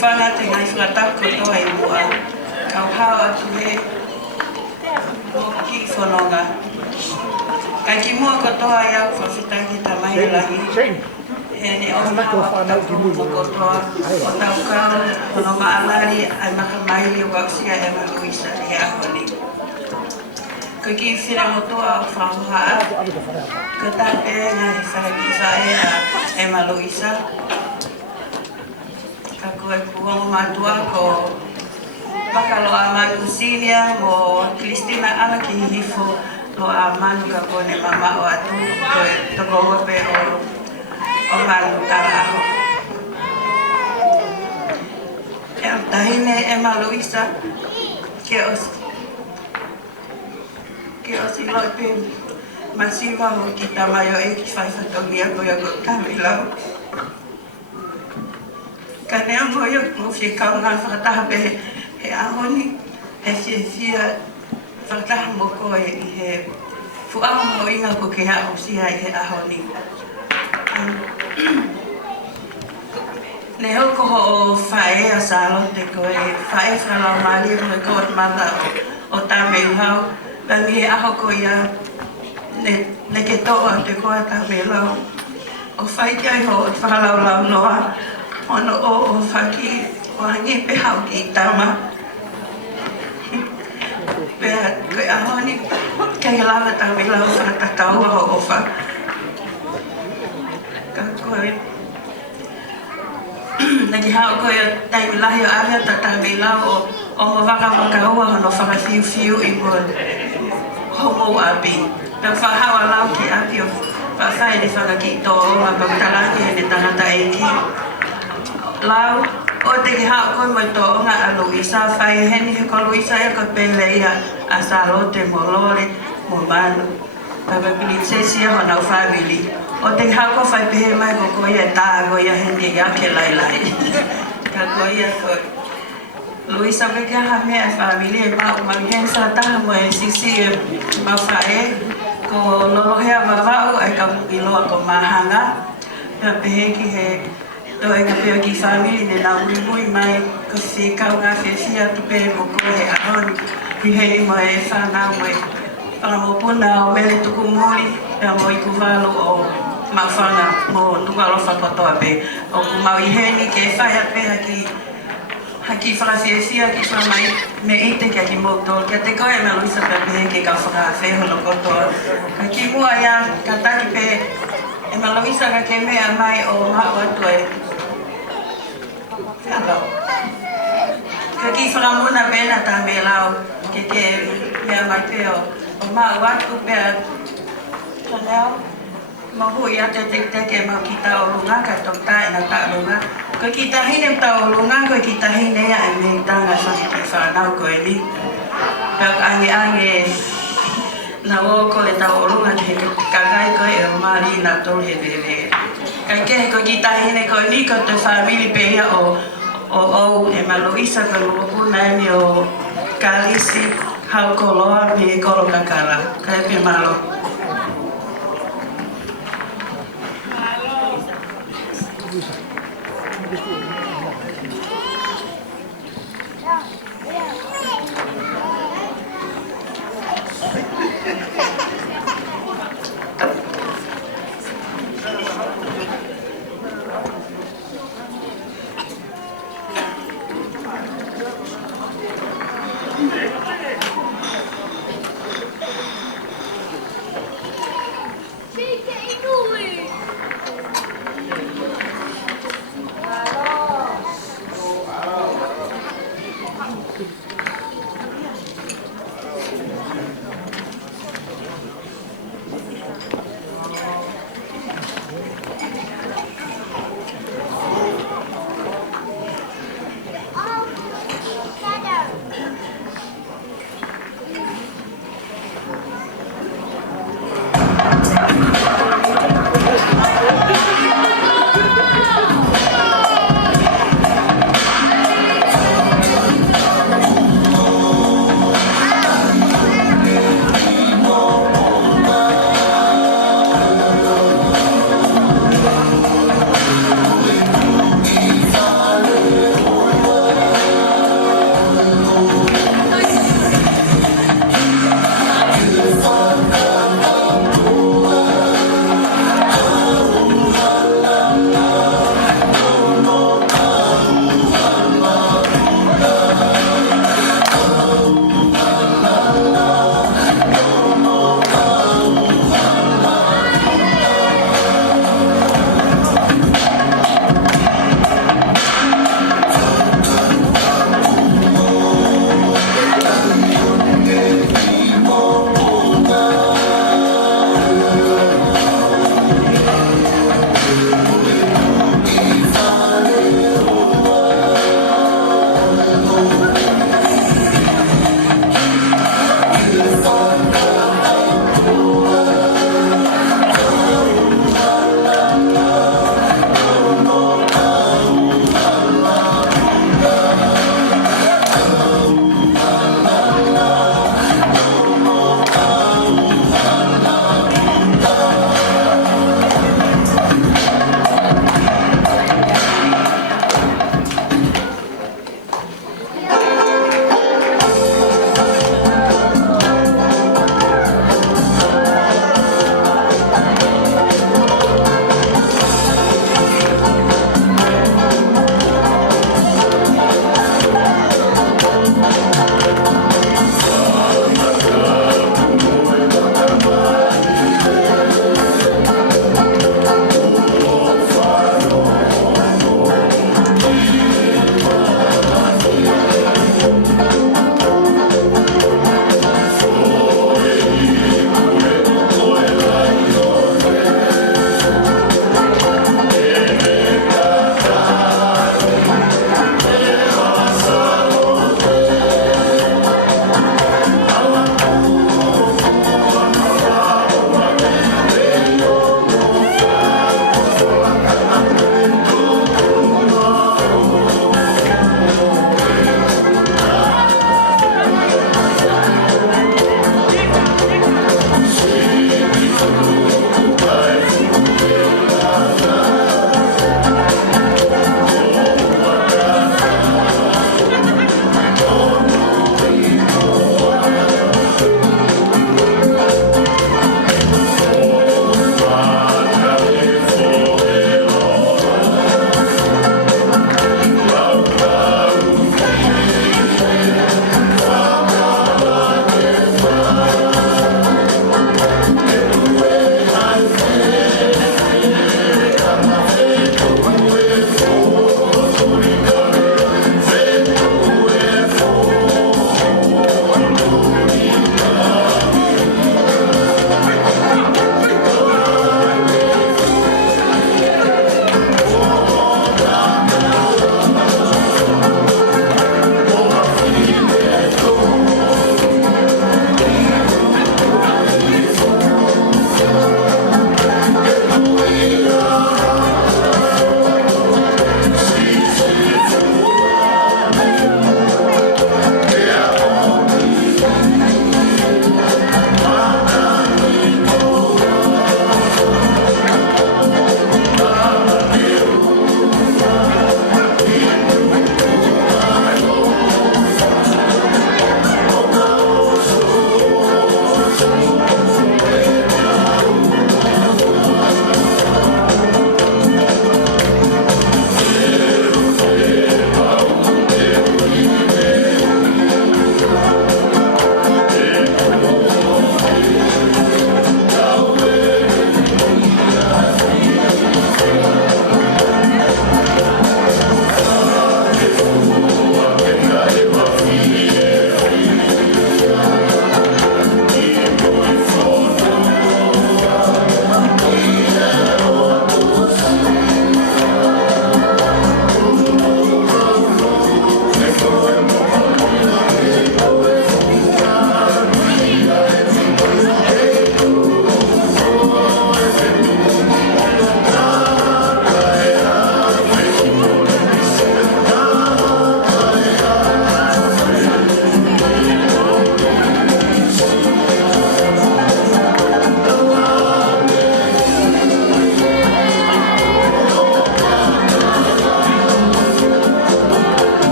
whanga te ngai whakatako toa i mua. Kau hao atu he o ki whanonga. Kai ki mua kotoa i au whawhitaki ta mai langi. E ni o hawa tapu mo kotoa o tau kau no maalari ai maka mai o waksia e maluisa he ahoni. Ko ki whira motoa o whahuhaa. Ko tape ngai whahaki whae a e maluisa. Ka koe puongo matua ko Pakalo a manu Silia mo Kristina ala ki hifo lo a manu ka kone mama o atu koe toko wape o manu tala aho. E am tahine e Maluisa ke os iloi pe masiva ho ki tamayo e ki whaifatongia koe a koe tamilau. Ka nea moio mo whikau ngā whakataha pe he ahoni, he whia whakataha mo koe i he fuaho mo inga ko ke hao sia i he ahoni. Ne hoko ho o whae a Salote koe, whae whalau malia koe koe mata o tāmeu hau, rangi he aho ko ia ne ke toa te koe tāmeu lau. O whae kai ho o whalau lau noa, ono o whaki o hangi pe hau ki tama. Pea koe ahoni, kei lava tāmeu lau whakatau ho o wha. Ka koe, naki hao koe taimi lahi o awea ta tāmei lau o mo waka wakaua hono whakawhiu whiu i mo homo api. Pea whahawa lau ki api o whawhai ni whakaki tō oa pamutalangi he ne tangata e ki. Lau, o te ki hao koe mo tō onga a Luisa, whai heni he ko Luisa e ko pele ia a Salote mo lore mo manu. Papa Princessia hona o family. O te hao ko whai pehe mai ko koe e tāgo ia heni ia ke lailai. Ka koe ia koe. Luisa ke ha mea family e mau hen sa taha mo e sisi e mau whae. Ko lolohea mawau e ka iloa ko mahanga. Pea pehe ki he to e ka pea ki family ne na ui mai ko whikau ngā whiawhia tu pehe mo koe he ahoni. Ki hei mo e whanau mo e Paramopuna o mele tuku mui, pea mo i kuwalu o mawhanga mo tukalofa kotoa pe. O kumau i heni ke whai ape haki whakawhiawhia ki whamai me ite kia ki mokto. Kia te koe me Luisa pe pehe ke ka whakawhehono kotoa. Ka ki mua ia, ka taki pe e ma Luisa ka ke mea mai o mau atu e whanau. Ka ki whakamuna pena tā me lau ke mea mai peo. O mau atu pea Chanel, mahu ia te teke mau ki tau lunga, ka tau tae na tau lunga. Ko ki tahine tau lunga, ko ki tahine ia e me tanga whaki whanau koe ni. Pea ange na woko le tau lunga ke kakai koe e o mari na tolu he vere. Kai kehe ko ki tahine koe ni ko te whamili pe ia o e Maluisa ko lupuna e mi o Kalisi. Hau koloa me kolo kakala, kai pe malo.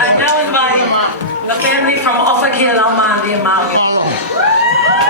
I now invite the family from Ofakir Laumandi and Maui.